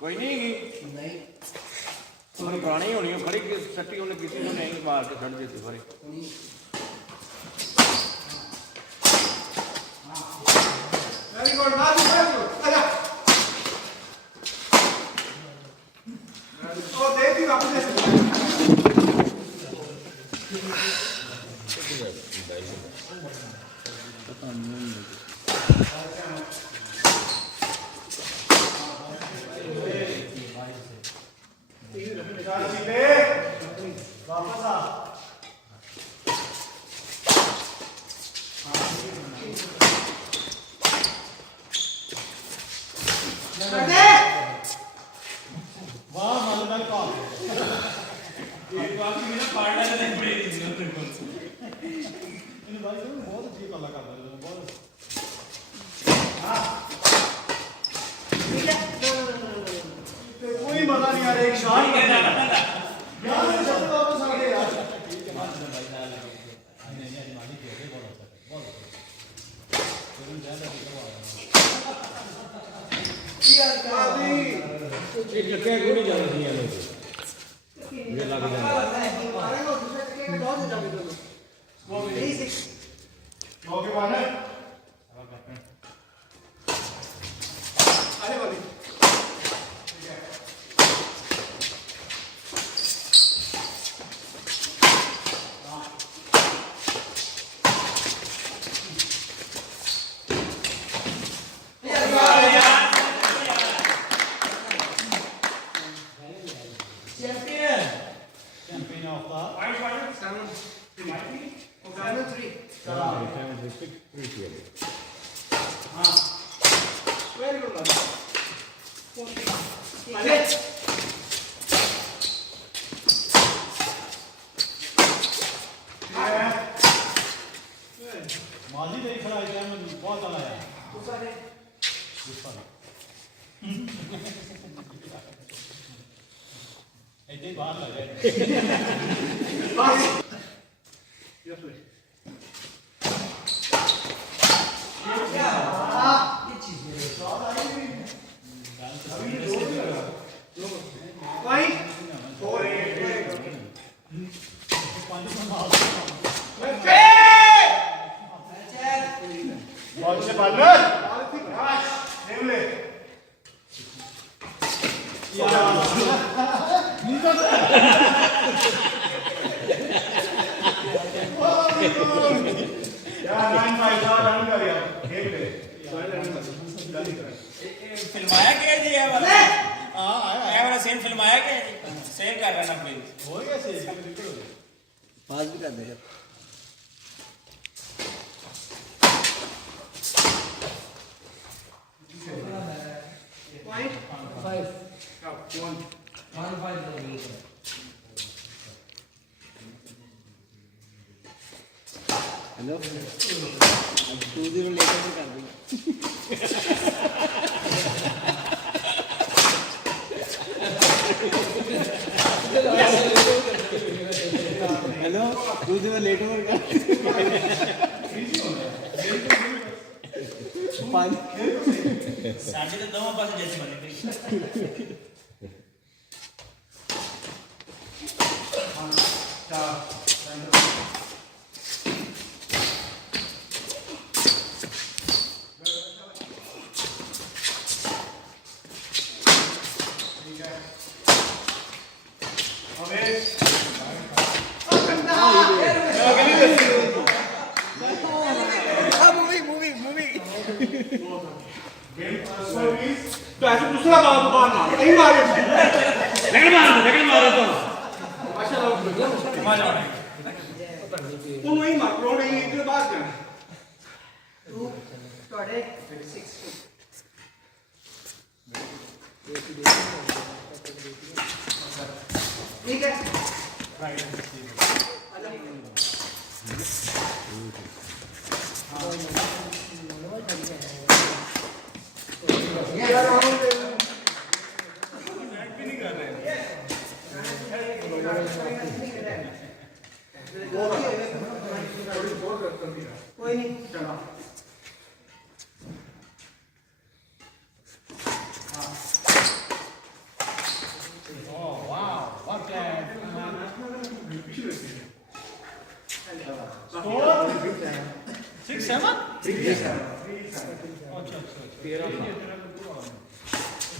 ਕੋਈ ਨਹੀਂ ਉਹਨੇ ਪੁਰਾਣੀ ਹੋਣੀ ਉਹ ਖੜੀ ਸੱਟੀ ਉਹਨੇ ਕੀਤੀ ਉਹਨੇ ਐਂ ਮਾਰ ਕੇ ਛੱਡ ਦਿੱਤੀ ਫਰੇ ਵੈਰੀ ਗੁੱਡ ਬਾਜੀ ਵੈਰੀ ਗੁੱਡ ਆਜਾ ਉਹ ਦੇ ਦੀ ਵਾਪਸ ਦੇ ਪਤਾ ਨਹੀਂ वापस आ वाह मालूम कॉल ये बाकी मेरा पार्टनर ने बड़े दिन में कौन सा इन भाई को बहुत अच्छी कला करता है बहुत हां कोई मजा नहीं आ रहा एक शॉट करना यार जब वापस आ गए यार ठीक है मार भाई ना लगे नहीं नहीं मालिक है बहुत तुम ज्यादा यार कादी ਇਹ ਟੱਕਿਆ ਕੋਈ ਨਹੀਂ ਜਾਂਦਾ ਸੀ ਲੋਕ ਇਹ ਲੱਗ ਜਾਂਦਾ मारेगा दूसरे टके में बहुत हो जाएगा दोनों वो भी 6 ओके पार्टनर अरे वाली माजी नहीं खड़ा है मैं बहुत चला है गुस्सा है ऐसे बाहर लगे बस यस भाई क्या ये चीज मेरे स्वाद आई भी अभी दो ही लगा भाई 4 बॉल से पार्टनर नेम ले यार 9-5 रन कर यार गेम ले फिल्माया क्या जी ये वाला हां ये वाला सीन फिल्माया क्या जी सेव कर रहा ना प्लीज हो गया सेव बिल्कुल पास भी कर दे Point 5. One. 1-5. हेलो 2-0 लेकर भी कर दी हेलो 2-0 लेट ओवर कर साढ़े तो दोनों पास जैसे बने गई तो ऐसे दूसरा बाल मारना नहीं मारे लेकिन मारो तो वो वही मार रो नहीं इधर बात कर 2 टोड़े 6 ठीक है कोई नहीं चलो 37 37 अच्छा 13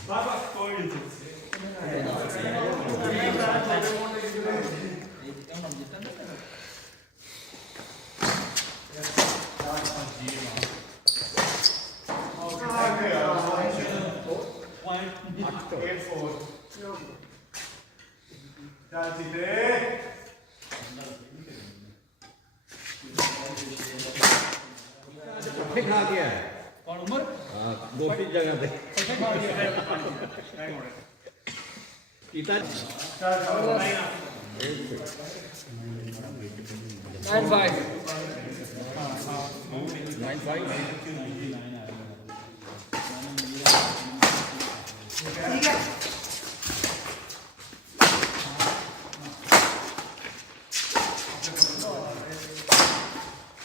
बाबा कोई नहीं पट्टे खा के आया कौन उमर हाँ दूसरी जगह पे पट्टे खा गया कीता 9-5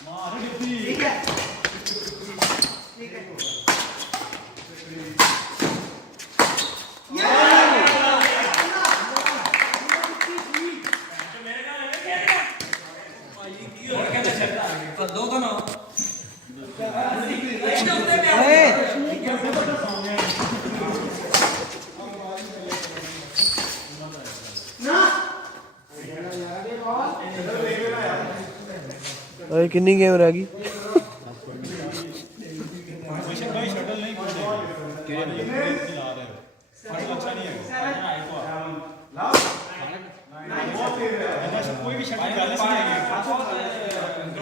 मार डिप्टी दो तो ना अरे कितनी गेम रह गई मिशन भाई शटल नहीं खोल चला रहे हो शटल अच्छा नहीं है कोई भी शटल बैलेंस नहीं है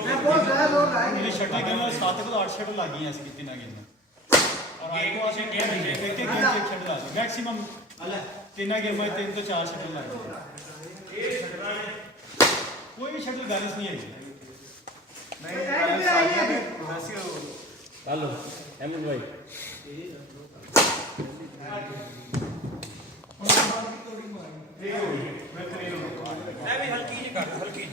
मेरी शटल गेम 7 को 8 शटल लगी हैं ऐसी कितनी ना गेम और आई को एक गेम एक शटल आ गई मैक्सिमम 3 गेम में 3 तो 4 शटल लग गई कोई भी शटल बैलेंस नहीं है हेलो अहमद भाई मैं भी हल्की नहीं कर हल्की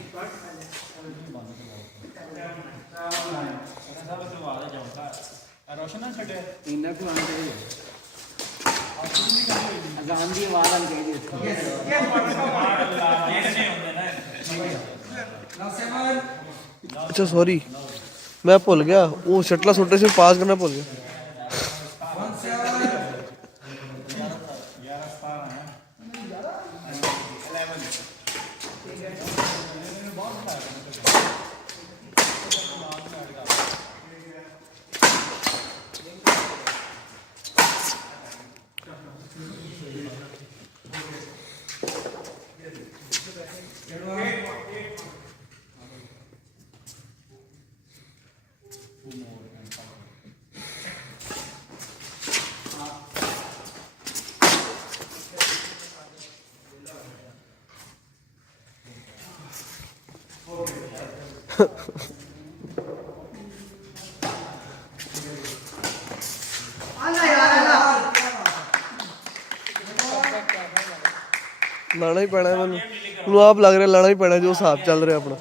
रोशन ना छड़े ਇਹਨਾਂ ਕੋ ਆਂਦੇ ਅਜ਼ਾਨ ਦੀ ਆਵਾਜ਼ ਆਣੀ ਚਾਹੀਦੀ अच्छा सॉरी मैं भूल गया वो शटला सुट्टे से पास करना भूल गया लाना ही पैना है मैनू आप लग रहा लाना ही पैना जो हिसाब चल रहा अपना